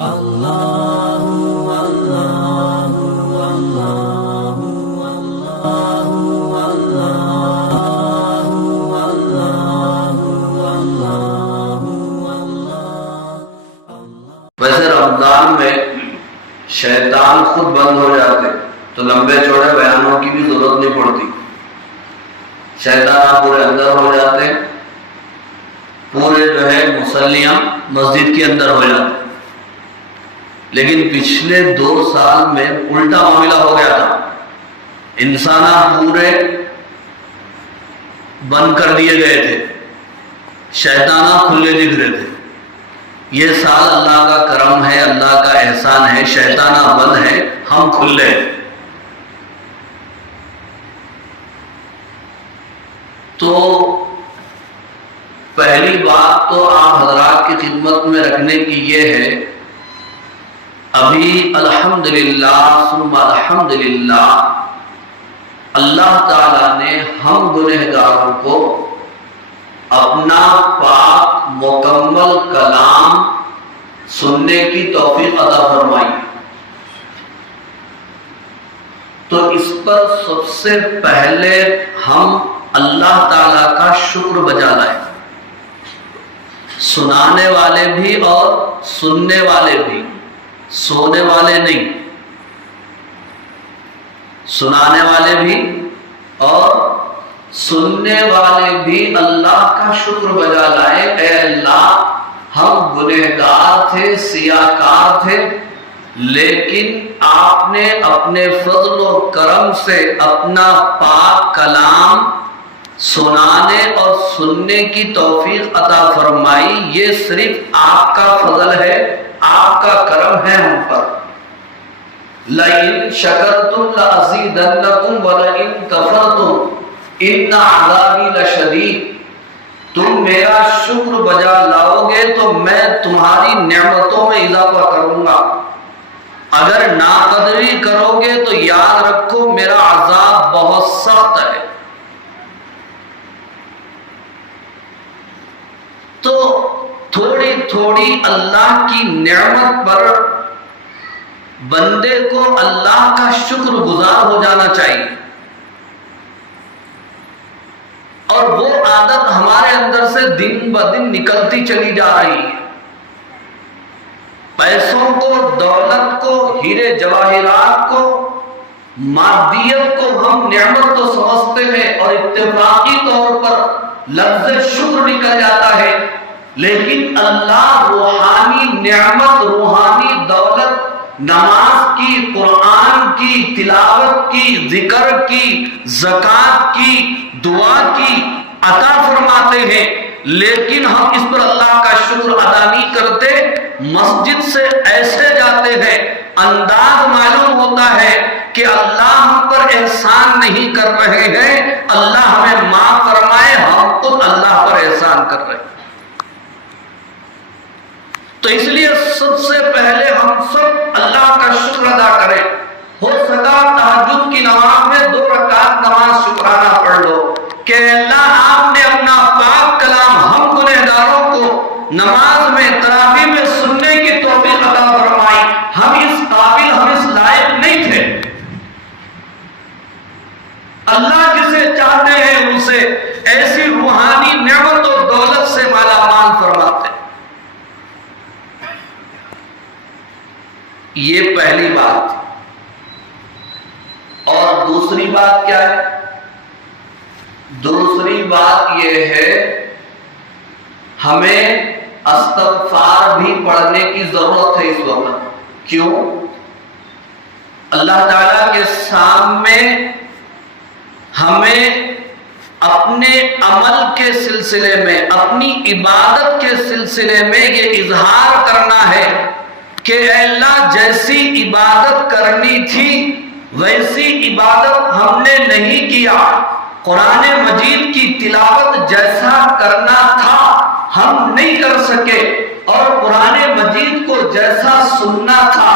ویسے رمضان میں شیطان خود بند ہو جاتے تو لمبے چوڑے بیانوں کی بھی ضرورت نہیں پڑتی. شیطان پورے اندر ہو جاتے، پورے جو ہے مصلیاں مسجد کے اندر ہو جاتے. لیکن پچھلے 2 سال میں الٹا معاملہ ہو گیا تھا. انسان پورے بند کر دیے گئے تھے، شیطانہ کھلے دکھ رہے تھے. یہ سال اللہ کا کرم ہے، اللہ کا احسان ہے، شیطانہ بند ہے، ہم کھلے. تو پہلی بات تو آپ حضرات کی خدمت میں رکھنے کی یہ ہے، ابھی الحمدللہ ثم الحمدللہ اللہ تعالیٰ نے ہم گنہگاروں کو اپنا پاک مکمل کلام سننے کی توفیق عطا فرمائی. تو اس پر سب سے پہلے ہم اللہ تعالیٰ کا شکر بجا لائیں، سنانے والے بھی اور سننے والے بھی، سونے والے نہیں، سنانے والے بھی اور سننے والے بھی اللہ کا شکر بجا لائے. اے اللہ، ہم گنہگار تھے، سیاہکار تھے، لیکن آپ نے اپنے فضل و کرم سے اپنا پاک کلام سنانے اور سننے کی توفیق عطا فرمائی. یہ صرف آپ کا فضل ہے، آپ کا کرم ہے ہم پر. لَئِن شَكَرْتُمْ لَأَزِيدَنَّكُمْ وَلَئِن كَفَرْتُمْ اِنَّ عَذَابِي لَشَدِيدٌ. تم میرا شکر بجا لاؤ گے تو میں تمہاری نعمتوں میں اضافہ کروں گا، اگر ناقدری کرو گے تو یاد رکھو میرا عذاب بہت سخت ہے. تو تھوڑی تھوڑی اللہ کی نعمت پر بندے کو اللہ کا شکر گزار ہو جانا چاہیے. اور وہ عادت ہمارے اندر سے دن بدن نکلتی چلی جا رہی ہے. پیسوں کو، دولت کو، ہیرے جواہرات کو، مادیت کو ہم نعمت تو سمجھتے ہیں اور اتفاقی طور پر لفظ شکر نکل جاتا ہے، لیکن اللہ روحانی نعمت، روحانی دولت، نماز کی، قرآن کی تلاوت کی، ذکر کی، زکوٰۃ کی، دعا کی عطا فرماتے ہیں، لیکن ہم اس پر اللہ کا شکر ادا نہیں کرتے. مسجد سے ایسے جاتے ہیں، انداز معلوم ہوتا ہے کہ اللہ ہم پر احسان نہیں کر رہے ہیں، اللہ ہمیں معاف فرمائے، ہم خود اللہ پر احسان کر رہے ہیں. تو اس لیے سب سے پہلے ہم سب اللہ کا شکر ادا کریں. ہو سکا تہجد کی نماز میں 2 رکعت نماز شکرانہ پڑھ لو کہ اللہ آپ نے اپنا پاک کلام ہم گنہگاروں کو نماز میں، تراویح میں سننے کی توفیق عطا فرمائی. ہم اس قابل، ہم اس لائق نہیں تھے. اللہ جسے چاہتے ہیں اسے ایسی روحانی نعمت اور دولت سے مالا مال فرماتے ہیں. یہ پہلی بات. اور دوسری بات کیا ہے؟ دوسری بات یہ ہے، ہمیں استغفار بھی پڑھنے کی ضرورت ہے اس وقت. کیوں؟ اللہ تعالیٰ کے سامنے ہمیں اپنے عمل کے سلسلے میں، اپنی عبادت کے سلسلے میں یہ اظہار کرنا ہے کہ اے اللہ، جیسی عبادت کرنی تھی ویسی عبادت ہم نے نہیں کیا. قرآن مجید کی تلاوت جیسا کرنا تھا ہم نہیں کر سکے، اور قرآن مجید کو جیسا سننا تھا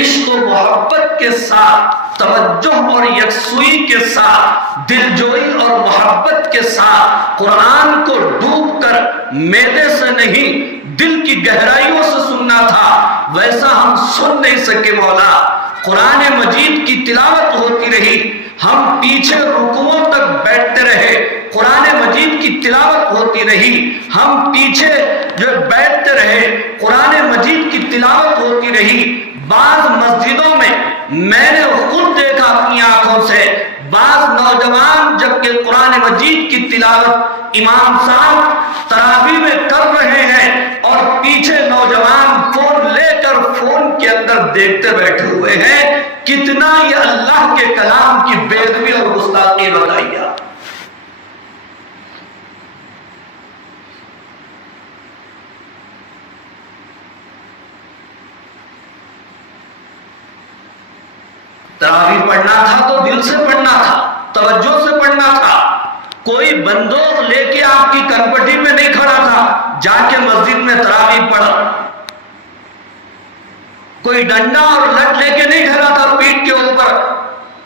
عشق و محبت کے ساتھ، توجہ اور یکسوئی کے ساتھ، دلجوئی اور محبت کے ساتھ قرآن کو ڈوب کر معدے سے نہیں دل کی گہرائیوں سے سننا تھا، ویسا ہم سن نہیں سکے مولا۔ قرآن مجید کی تلاوت ہوتی رہی، ہم پیچھے رکوعوں تک بیٹھتے رہے، قرآن مجید کی تلاوت ہوتی رہی، ہم پیچھے جو بیٹھتے رہے، قرآن مجید کی تلاوت ہوتی رہی۔ بعض مسجدوں میں نے خود دیکھا اپنی آنکھوں سے، بعض نوجوان جبکہ قرآن مجید کی تلاوت امام صاحب تراویح میں کر رہے ہیں اور پیچھے نوجوان فون لے کر فون کے اندر دیکھتے بیٹھے ہوئے ہیں۔ کتنا یہ اللہ کے کلام کی بے ادبی اور گستاخی بتائیے۔ تراویح پڑھنا تھا تو دل سے پڑھنا تھا، توجہ سے پڑھنا تھا۔ کوئی بندوق لے کے آپ کی کنپٹی میں نہیں کھڑا تھا جا کے مسجد میں تراویح پڑھا، کوئی ڈنڈا اور لٹ لے کے نہیں کھڑا تھا پیٹھ کے اوپر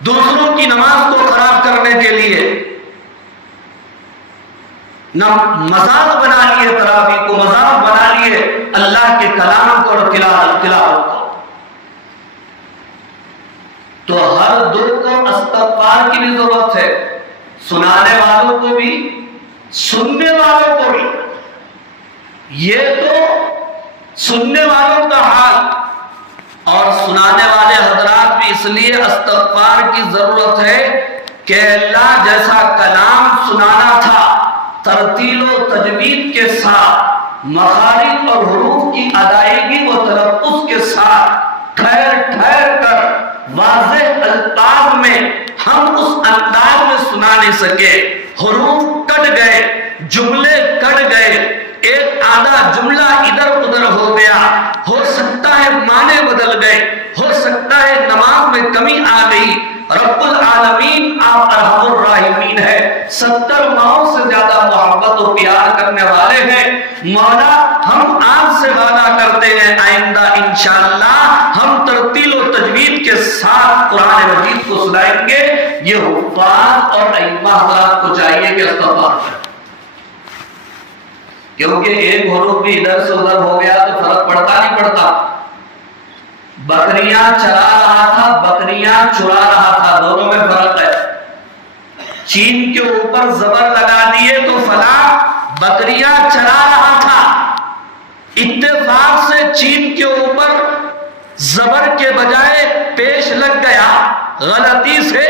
دوسروں کی نماز کو خراب کرنے کے لیے۔ نہ مذاق بنا لیے تراویح کو، مذاق بنا لیے اللہ کے کلام کو اور تلاوت کو۔ تو ہر دل کو استغفار کی بھی ضرورت ہے، سنانے والوں کو بھی، سننے والوں کو بھی۔ یہ تو سننے والوں کا حال، اور سنانے والے حضرات بھی اس لیے استغفار کی ضرورت ہے کہ اللہ جیسا کلام سنانا تھا ترتیل و تجوید کے ساتھ، مخارج اور حروف کی ادائیگی و تلفظ کے ساتھ ٹھہر ٹھہر کر واضح الفاظ میں ہم اس انداز میں سنا نہیں سکے۔ حروف کٹ گئے، جملے کٹ گئے، ایک آدھا جملہ ادھر ادھر ہو گیا، ہو سکتا ہے معنی بدل گئے، ہو سکتا ہے نماز میں کمی آ گئی۔ رب العالمین آپ ارحم الراحمین ہے، 70 ماؤں سے زیادہ محبت و پیار کرنے والے ہیں۔ مولا ہم آپ سے وعدہ کرتے ہیں آئندہ انشاءاللہ ہم ترتیل و تجوید کے ساتھ قرآن مجید کو سنائیں گے۔ یہ حفاظ اور ائمہ حضرات کو چاہیے کہ استغفار کریں، کیونکہ ایک حروف بھی ادھر سے ادھر ہو گیا تو فرق پڑتا نہیں پڑتا۔ بکریاں چرا رہا تھا، بکریاں چرا رہا تھا، دونوں میں فرق ہے۔ چین کے اوپر زبر لگا دیے تو فلاں بکریاں چرا رہا تھا، اتفاق سے چین کے اوپر زبر کے بجائے پیش لگ گیا، غلطی سے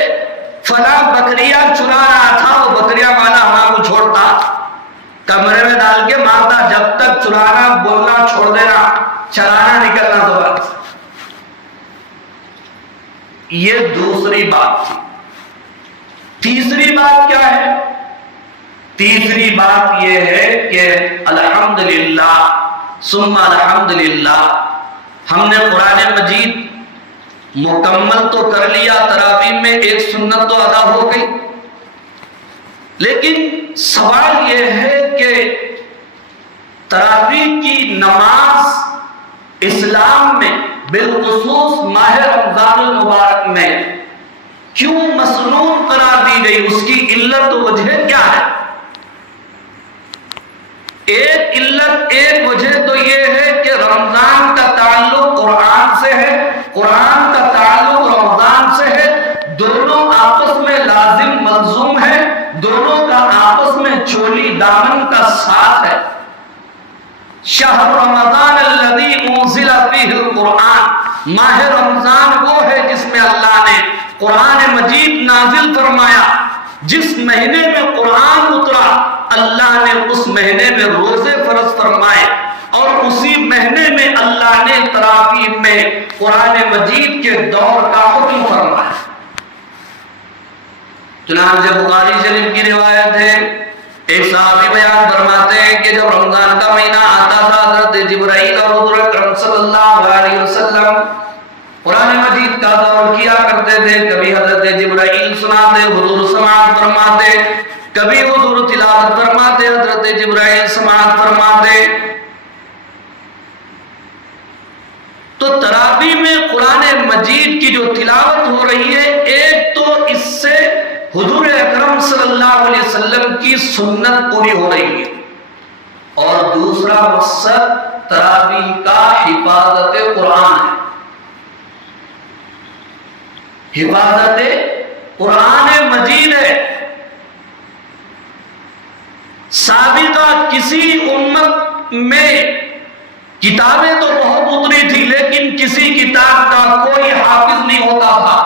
فلاں بکریاں چرا رہا تھا، وہ بکریاں والا ہمارا کو چھوڑتا، کمرے میں ڈال کے مارتا، جب تک چرانا بولنا چھوڑ دینا، چرانا نکلنا تو بات۔ یہ دوسری بات تھی۔ تیسری بات کیا ہے؟ تیسری بات یہ ہے کہ الحمدللہ ثم الحمدللہ، ہم نے قرآن مجید مکمل تو کر لیا، تراویح میں ایک سنت تو ادا ہو گئی، لیکن سوال یہ ہے کہ تراویح کی نماز اسلام میں بالخصوص ماہ رمضان المبارک میں کیوں مسنون قرار دی گئی؟ اس کی علت و وجہ کیا ہے؟ ایک علت، ایک وجہ تو یہ ہے کہ رمضان کا تعلق قرآن سے ہے، قرآن کا تعلق رمضان سے ہے، دونوں آپس میں لازم ملزوم ہے، دونوں کا آپس میں چولی دامن کا ساتھ ہے۔ شہر رمضان الذی انزل فیہ القرآن، ماہ رمضان وہ ہے جس میں اللہ نے قرآن مجید نازل فرمایا، جس مہینے میں قرآن اترا اللہ نے اس مہینے میں روزے فرض فرمائے، اور اسی مہینے میں اللہ نے تراویح میں قرآن مجید کے دور کا حکم فرمایا۔ چنانچہ بخاری شریف کی روایت ہے، ایک صحابی بیان فرماتے ہیں کہ جب رمضان کا مہینہ آتا تھا حضرت جبرائیل اور حضور اکرم صلی اللہ علیہ وسلم قرآن مجید کا دور کیا کرتے تھے، کبھی حضرت جبرائیل سناتے، حضور سماعت فرماتے، کبھی حضور تلاوت فرماتے، حضرت جبرائیل سماعت فرماتے۔ تو تراویح میں قرآن مجید کی جو تلاوت ہو رہی ہے، ایک تو اس سے حضور اکرم صلی اللہ علیہ وسلم کی سنت پوری ہو رہی ہے، اور دوسرا مقصد تراویح کا حفاظت قرآن حفاظت قرآن مجید ہے۔ سابقہ کسی امت میں کتابیں تو بہت اتری تھی، لیکن کسی کتاب کا کوئی حافظ نہیں ہوتا تھا۔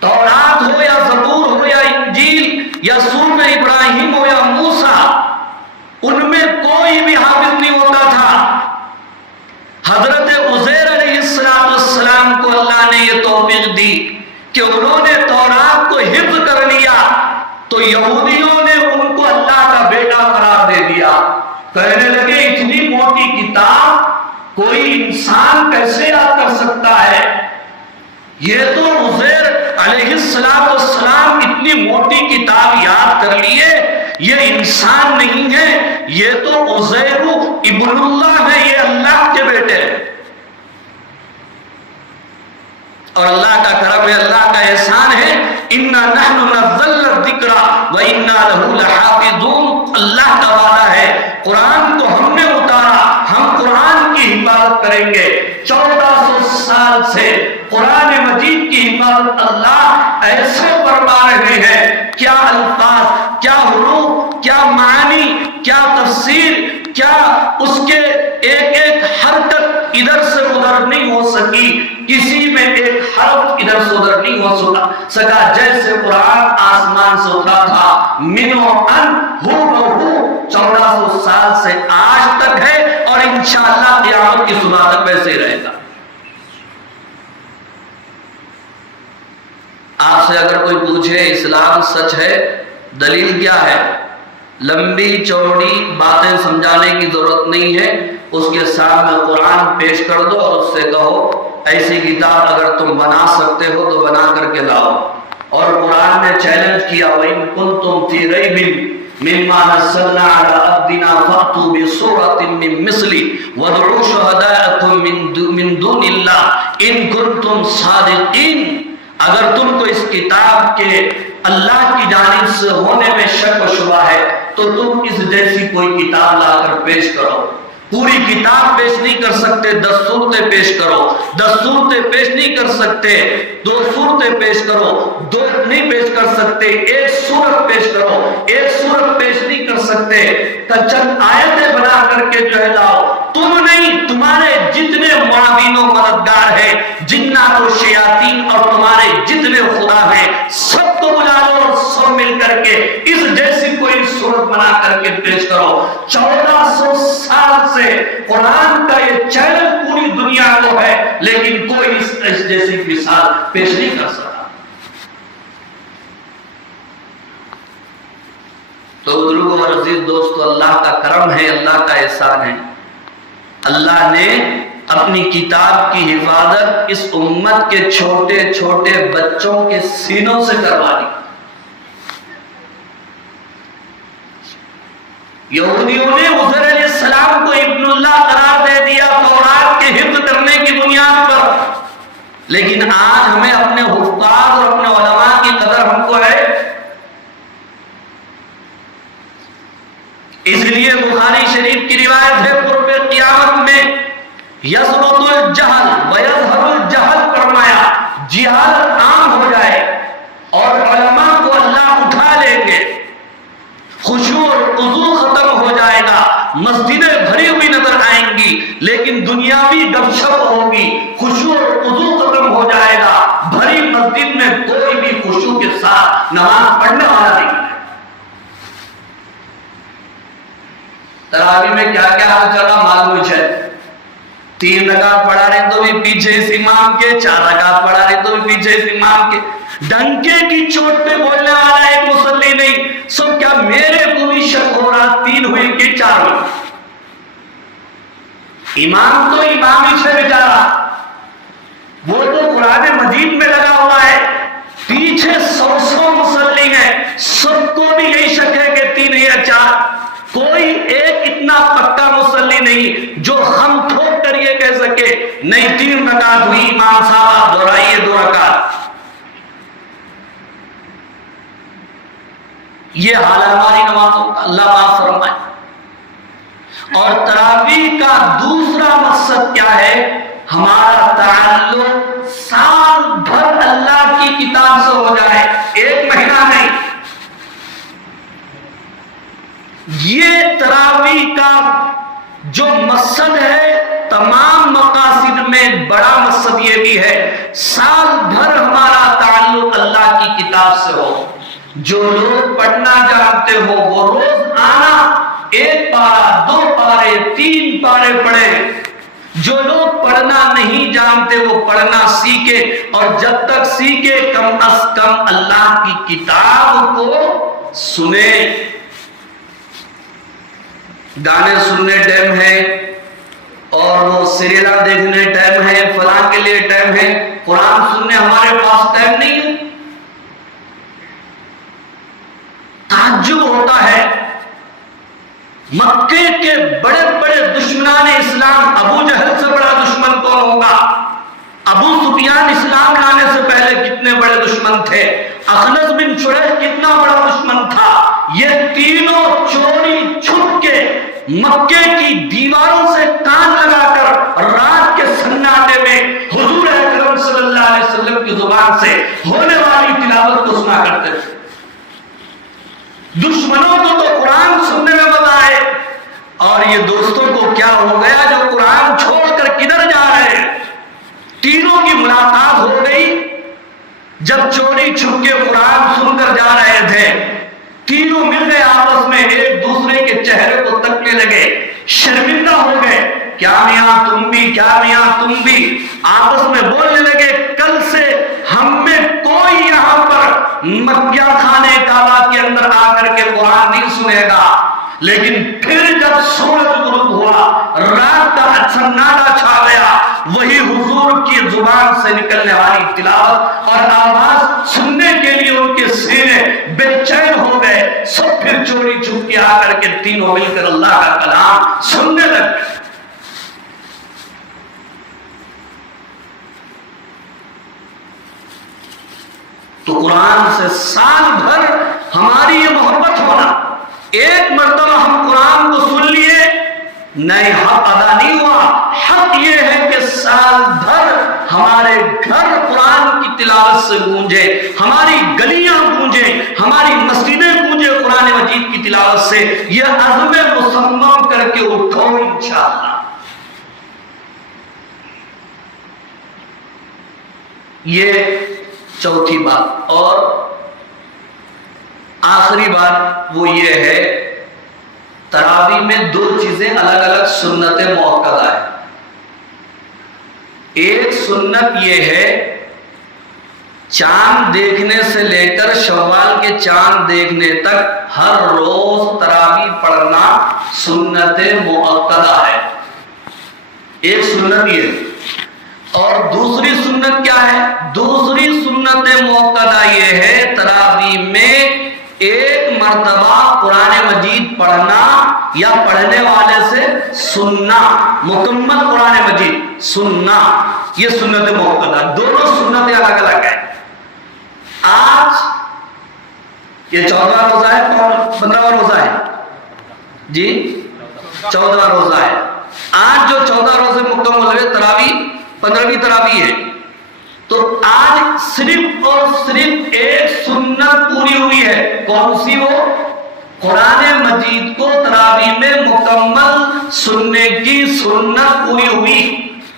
تورات ہو یا زبور ہو یا انجیل یا سورۃ ابراہیم ہو یا موسیٰ، ان میں کوئی بھی حافظ نہیں ہوتا تھا۔ حضرت عزیر علیہ السلام کو اللہ نے یہ توفیق دی کہ انہوں نے تورات کو حفظ کر لیا، تو یہودیوں نے ان کو اللہ کا بیٹا قرار دے دیا۔ کہنے لگے اتنی موٹی کتاب کوئی انسان کیسے یاد کر سکتا ہے؟ یہ تو عزیر علیہ السلام اتنی موٹی کتاب یاد کر لیے، یہ انسان نہیں ہے، یہ تو عزیر ابن اللہ ہے، یہ اللہ کے بیٹے ہیں۔ اور اللہ کا کرم ہے، اللہ کا احسان ہے، اِنَّا نَحْنُ نَزَّلْنَا الذِّكْرَ وَإِنَّا لَهُ لَحَافِظُونَ۔ اللہ کا وعدہ ہے، قرآن کو ہم نے اتارا، ہم قرآن کی حفاظت کریں گے۔ 1400 سال سے قرآن مجید کی حفاظت اللہ ایسے فرما رہے ہیں، کیا الفاظ، کیا حروف، کیا معنی، کیا تفسیر، کیا اس کے ایک ایک حرکت ادھر سے ادھر نہیں ہو سکی، کسی میں ایک حرف ادھر سے ادھر نہیں ہو سکا، جیسے قرآن آسمان سے اترا تھا، منو ان ہو بہو 1400 سال سے آج تک ہے، اور انشاءاللہ قیامت کی صبح تک ویسے رہے گا۔ آپ سے اگر کوئی پوچھے اسلام سچ ہے، دلیل کیا ہے، لمبی چوڑی باتیں سمجھانے کی ضرورت نہیں ہے، اس کے سامنے قرآن پیش کر دو اور اس سے کہو ایسی کتاب اگر تم بنا سکتے ہو تو بنا کر کے لاؤ۔ اور قرآن نے چیلنج کیا، وَإِن كُنتُمْ فِي رَيْبٍ مِّمَّا نَزَّلْنَا عَلَىٰ عَبْدِنَا فَأْتُوا بِسُورَةٍ مِّن مِّثْلِهِ وَادْعُوا شُهَدَاءَكُم مِّن دُونِ اللَّهِ إِن كُنتُمْ صَادِقِينَ۔ اگر تم کو اس کتاب کے اللہ کی جانب سے ہونے میں شک و شبہ ہے تو تم اس جیسی کوئی کتاب لا کر پیش کرو۔ پوری کتاب پیش نہیں کر سکتے، 10 صورتیں پیش کرو، 10 صورتیں پیش نہیں کر سکتے 2 صورتیں پیش کرو، 2 نہیں پیش کر سکتے 1 صورت پیش کرو، 1 صورت پیش نہیں کر سکتے چند آیتیں بنا کر کے جو ہے لاؤ۔ تم نہیں، تمہارے جتنے معاون و مددگار ہیں، جنات و شیاطین اور تمہارے جتنے خدا ہیں، سب کو بلا لو اور سب مل کر کے اس جیسی کوئی صورت بنا کر کے پیش کرو۔ 1400 سال سے قرآن کا یہ چیلنج پوری دنیا کو ہے، لیکن کوئی اس جیسی مثال پیش نہیں کر سکتا۔ تو بزرگوں اور عزیز دوستو، اللہ کا کرم ہے، اللہ کا احسان ہے، اللہ نے اپنی کتاب کی حفاظت اس امت کے چھوٹے چھوٹے بچوں کے سینوں سے کروا دی۔ یہودیوں نے عزیر علیہ السلام کو ابن اللہ قرار دے دیا تورات کے حفظ کرنے کی بنیاد پر، لیکن آج ہمیں اپنے حفاظ اور اپنے علماء کی قدر ہم کو ہے۔ اس لیے بخاری شریف کی روایت ہے، قرب قیامت میں یثبت الجہل ویظہر الجہل، فرمایا جہالت عام ہو جائے اور علماء کو اللہ اٹھا لیں گے، خشوع اور خضوع ختم ہو جائے گا، مسجدیں بھری ہوئی نظر آئیں گی لیکن دنیاوی گپ شپ ہوگی، خشوع اور خضوع ختم ہو جائے گا، بھری مسجد میں کوئی بھی خشوع کے ساتھ نماز پڑھنے والا نہیں ہے۔ تراویح میں کیا کیا حال چل رہا معلوم ہے، 3 رکعت پڑھا رہے تو بھی پیچھے اس امام کے، 4 رکعت پڑھا رہے تو بھی پیچھے اس امام کے، ڈنکے کی چوٹ پہ بولنے والا ایک مصلی نہیں، سب کیا میرے کو بھی شک ہو رہا 3 ہوئی کہ 4 ہوئی۔ امام تو امام ہی سے بیچارہ، وہ تو قرآن مجید میں لگا ہوا ہے، پیچھے 100 مصلی ہیں، سب کو بھی یہی شک ہے کہ 3 یا 4، کوئی ایک اتنا پکا مصلی نہیں جو ہم ٹھوک کر یہ کہہ سکے نہیں 3 رکعت ہوئی، امام صاحب آپ دہرائیے 2 رکعت۔ یہ حال ہماری نمازوں کا، اللہ معاف فرمائے۔ اور تراویح کا دوسرا مقصد کیا ہے؟ ہمارا تعلق سال جو مقصد ہے تمام مقاصد میں بڑا مقصد یہ بھی ہے سال بھر ہمارا تعلق اللہ کی کتاب سے ہو. جو لوگ پڑھنا جانتے ہو وہ روز آنا 1 پارہ 2 پارے 3 پارے پڑھیں. جو لوگ پڑھنا نہیں جانتے وہ پڑھنا سیکھے اور جب تک سیکھے کم از کم اللہ کی کتاب کو سنیں. گانے سننے ٹائم ہے اور وہ سیریل دیکھنے ٹائم ہے, فلاں کے لیے ٹائم ہے, قرآن سننے ہمارے پاس ٹائم نہیں ہے. تعجب ہوتا ہے مکے کے بڑے بڑے دشمنان اسلام, ابو جہل سے بڑا دشمن کون ہوگا؟ ابو سفیان اسلام لانے سے پہلے کتنے بڑے دشمن تھے, اخنس بن شریح کتنا بڑا دشمن تھا. یہ تینوں چوری چھپ کے مکے کی دیواروں سے کان لگا کر رات کے سناٹے میں حضور اکرم صلی اللہ علیہ وسلم کی زبان سے ہونے والی تلاوت کو سنا کرتے تھے. دشمنوں کو تو قرآن سننے میں مزہ آئے, اور یہ دوستوں کو کیا ہو گیا جو قرآن چھوڑ کر کدھر جا رہے ہیں. تینوں کی ملاقات ہو گئی جب چوری چھپ کے قرآن سن کر جا رہے تھے. تینوں مل گئے آپس میں, ایک دوسرے کے چہرے کو تکنے لگے, شرمندہ ہو گئے. کیا میاں تم بھی, کیا میاں تم بھی, آپس میں بولنے لگے کل سے ہم میں کوئی یہاں پر مکہ خانے کعبہ کے اندر آ کر کے قرآن نہیں سنے گا. لیکن پھر جب سورج غروب ہوا, رات کا سناٹا چھا گیا, وہی حضور کی زبان سے نکلنے والی تلاوت اور آواز سننے کے لیے ان کے سینے بے چین ہو گئے. سب پھر چوری چھپ کے آ کر کے تینوں مل کر اللہ کا کلام سننے لگے. تو قرآن سے سال بھر ہماری یہ محبت ہونا, ایک مرتبہ ہم قرآن کو سن لیے نہیں حق ادا نہیں ہوا. حق یہ ہے کہ سال بھر ہمارے گھر قرآن کی تلاوت سے گونجے, ہماری گلیاں گونجے, ہماری مسجدیں گونجے قرآن مجید کی تلاوت سے. یہ عزم مصمم کر کے اٹھو انشاءاللہ. یہ چوتھی بات. اور آخری بات وہ یہ ہے تراویح میں 2 چیزیں الگ الگ سنت موقدہ ہے. ایک سنت یہ ہے چاند دیکھنے سے لے کر شوال کے چاند دیکھنے تک ہر روز تراویح پڑھنا سنت موقدہ ہے. ایک سنت یہ ہے. اور دوسری سنت کیا ہے؟ دوسری سنت موقدہ یہ ہے تراویح میں ایک مرتبہ قرآن مجید پڑھنا یا پڑھنے والے سے سننا, مکمل قرآن مجید سننا. یہ سنت موقدہ. دونوں سنتیں الگ الگ ہیں. آج یہ 14واں روزہ ہے, 15واں روزہ ہے جی, 14واں روزہ ہے. آج جو 14 روزے مکمل ہوئے, تراویح 15ویں تراویح ہے, تو آج صرف اور صرف ایک سنت پوری ہوئی ہے. کون سی؟ وہ قرآن مجید کو تراویح میں مکمل سننے کی سنت پوری ہوئی.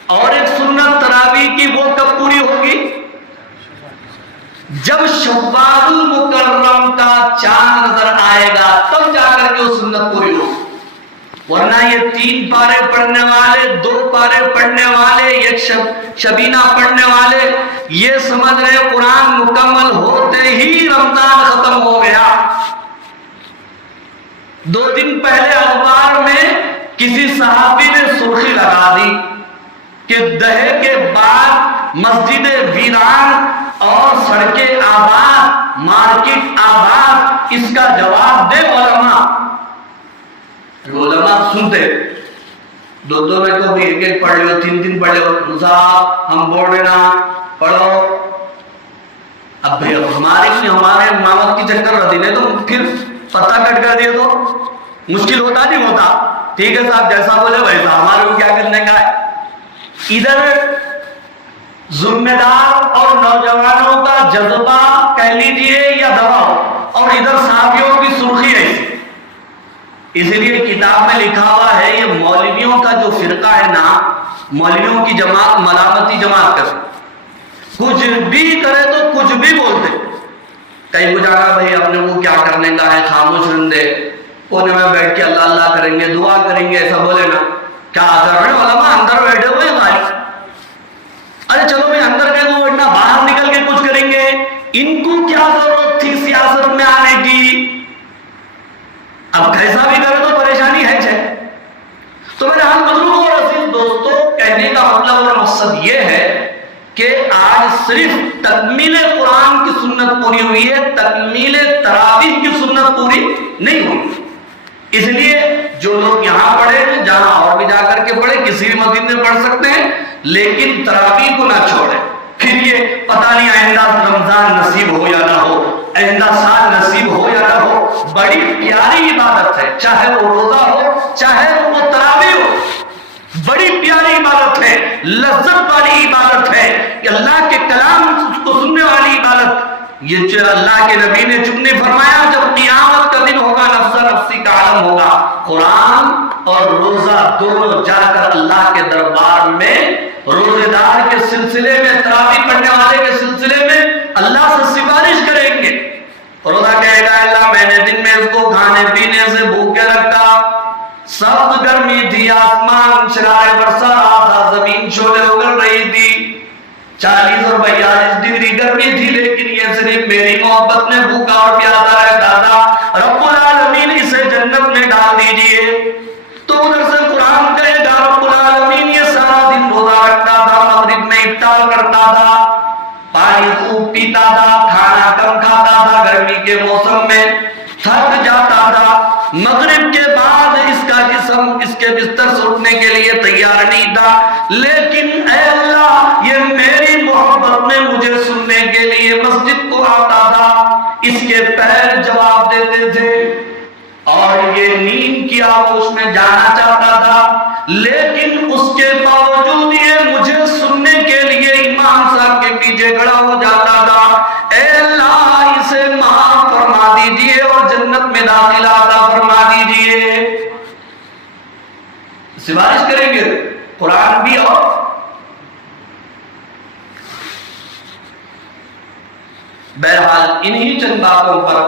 اور ایک سنت تراویح کی وہ کب پوری ہوگی؟ جب شوال المکرم کا چاند نظر آئے گا تب جا کر کے وہ سنت پوری ہوگی. ورنہ یہ 3 پارے پڑھنے والے, 2 پارے پڑھنے والے, ایک شبینہ پڑھنے والے یہ سمجھ رہے قرآن مکمل ہوتے ہی رمضان ختم ہو گیا. 2 دن پہلے اخبار میں کسی صحابی نے سرخی لگا دی کہ دہے کے بعد مسجد ویران اور سڑکیں آباد, مارکیٹ آباد, اس کا جواب دے علماء. علماء سنتے 2 میں کو بھی ایک پڑھ لو, 3 پڑھ لو, صاحب ہم بول رہے نا پڑھو. اب بھائی ہمارے امامت کی چکر رہتی نہیں تو پھر پتہ کٹ کر دیے تو مشکل ہوتا نہیں ہوتا. ٹھیک ہے صاحب جیسا بولے ویسا, ہمارے کو کیا کرنے کا ہے. ادھر ذمہ دار اور نوجوانوں کا جذبہ کہہ لیجئے یا دباؤ, اور ادھر صحابیوں کی سرخی ایسی. اسی لیے کتاب میں لکھا ہوا ہے یہ مولویوں کا جو فرقہ ہے نا، مولویوں کی جماعت ملامتی جماعت کر کچھ بھی کرے تو کچھ بھی بولتے، کئی گزارا بھائی اپنے کو کیا کرنے کا ہے، خاموش رندے کونے میں بیٹھ کے اللہ اللہ کریں گے، دعا کریں گے، ایسا بولے نا کیا اثر ہے؟ علماء اندر بیٹھے ہوئے غالب، ارے چلو بھائی اندر کے تو بیٹھنا، باہر نکل کے کچھ کریں گے، ان کو کیا ضرورت تھی سیاست میں آنے کی؟ اب کیسا بھی کرے تو پریشانی ہے چھے۔ تو میرے حال بزرگوں اور عزیز دوستوں، کہنے کا مطلب اور مقصد یہ ہے کہ آج صرف تکمیل قرآن کی سنت پوری ہوئی ہے، تکمیل تراویح کی سنت پوری نہیں ہوئی۔ اس لیے جو لوگ یہاں پڑھے ہیں، جہاں اور بھی جا کر کے پڑھے، کسی بھی مسجد میں پڑھ سکتے ہیں، لیکن تراویح کو نہ چھوڑیں۔ پھر یہ پتہ نہیں آئندہ رمضان نصیب ہو یا نہ ہو، آئندہ سال نصیب ہو یا نہ ہو، بڑی پیاری عبادت ہے، چاہے وہ روزہ ہو چاہے وہ تراویح ہو، بڑی پیاری عبادت ہے، لذت والی عبادت ہے، کہ اللہ کے کلام کو سننے والی عبادت۔ یہ جو اللہ کے نبی نے چپ نے فرمایا جب قیامت کا دن ہوگا، نفس نفسی کا عالم ہوگا، قرآن اور روزہ دونوں جا کر اللہ کے دربار میں روزے دار کے سلسلے میں، تراویح پڑھنے والے کے سلسلے میں اللہ سے سفارش کریں گے۔ روزہ کہے گا اللہ میں نے دن میں اس کو کھانے پینے سے بھوکے رکھا، سخت گرمی تھی، آسمان شرارے برسا رہا تھا، زمین شعلے اگل رہی تھی، 40 اور 42 ڈگری گرمی تھی، لیکن یہ صرف میری محبت میں بھوکا اور پیاسا رہتا تھا، رب العالمین اسے جنت میں ڈال دیجئے۔ تو ادھر سے قرآن کہے گا رب العالمین یہ سارا دن روزہ رکھتا تھا، مغرب میں افطار کرتا تھا، پانی خوب پیتا تھا، کھانا کم کھاتا تھا، گرمی کے موسم میں تھک جاتا تھا، مغرب کے بعد اس کا جسم اس کے بستر سے اٹھنے کے لیے تیار نہیں تھا، لیکن اے اللہ یہ میری محبت میں مجھے سننے کے لیے مسجد کو آتا تھا، اس کے پیر جواب دیتے تھے اور یہ نیند کی آغوش میں جانا چاہتا تھا، لیکن اس کے باوجود یہ مجھے سننے کے لیے امام صاحب کے پیچھے کھڑا ہو جاتا تھا۔ اے اللہ اسے معاف فرما دیجئے اور جنت میں داخلہ عطا فرما دیجئے۔ سفارش کریں گے قرآن بھی اور بہرحال انہی چند باتوں پر